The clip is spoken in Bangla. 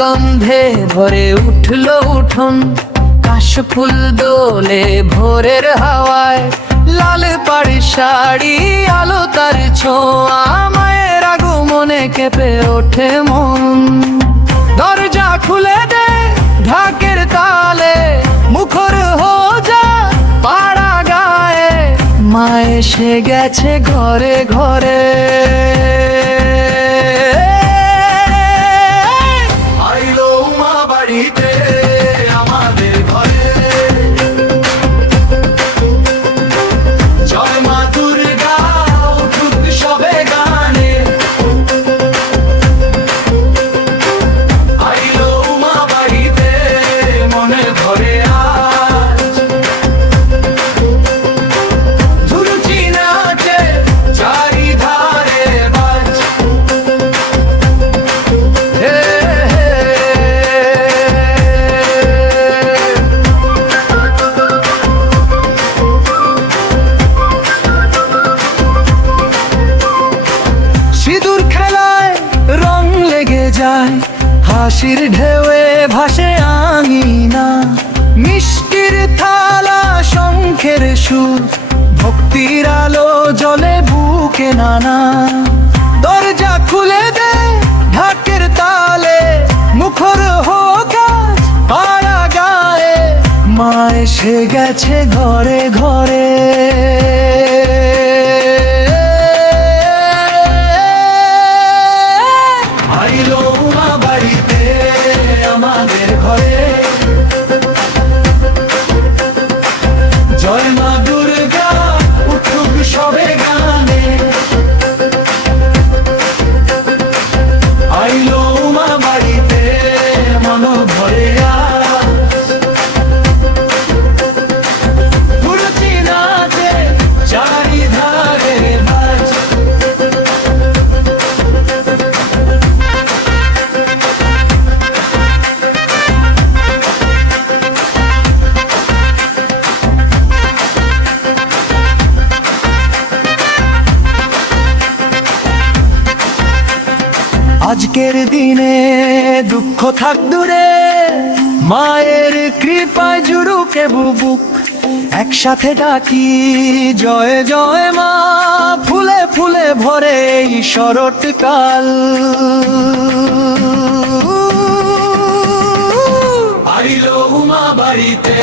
গন্ধে ভরে উঠল উঠোন, কাশফুল দোলে ভোরের হাওয়ায়, লাল পাড়ি শাড়ি আলো তার ছোঁয়া, মায়ের আগমনে কেঁপে ওঠে মন। দরজা খুলে দে ঢাকের তালে, মুখর হো যা পাড়া গায়ে, মা এসে গেছে ঘরে ঘরে। হাসির ঢেউয়ে ভাসে আঙিনা, মিষ্টির থালা শঙ্খের সুর, ভক্তির আলো জ্বলে বুকে নানা। দরজা খুলে দে ঢাকের তালে, মুখর হোক আজ পাড়া গায়ে, মা এসে গেছে ঘরে ঘরে। আজকের দিনে দুঃখ থাক দূরে, মায়ের কৃপায় জুড়ুকে বুবুক, একসাথে ডাকি জয় জয় মা, ফুলে ফুলে ভরে এই শরৎকাল। আইলো উমা বাড়িতে।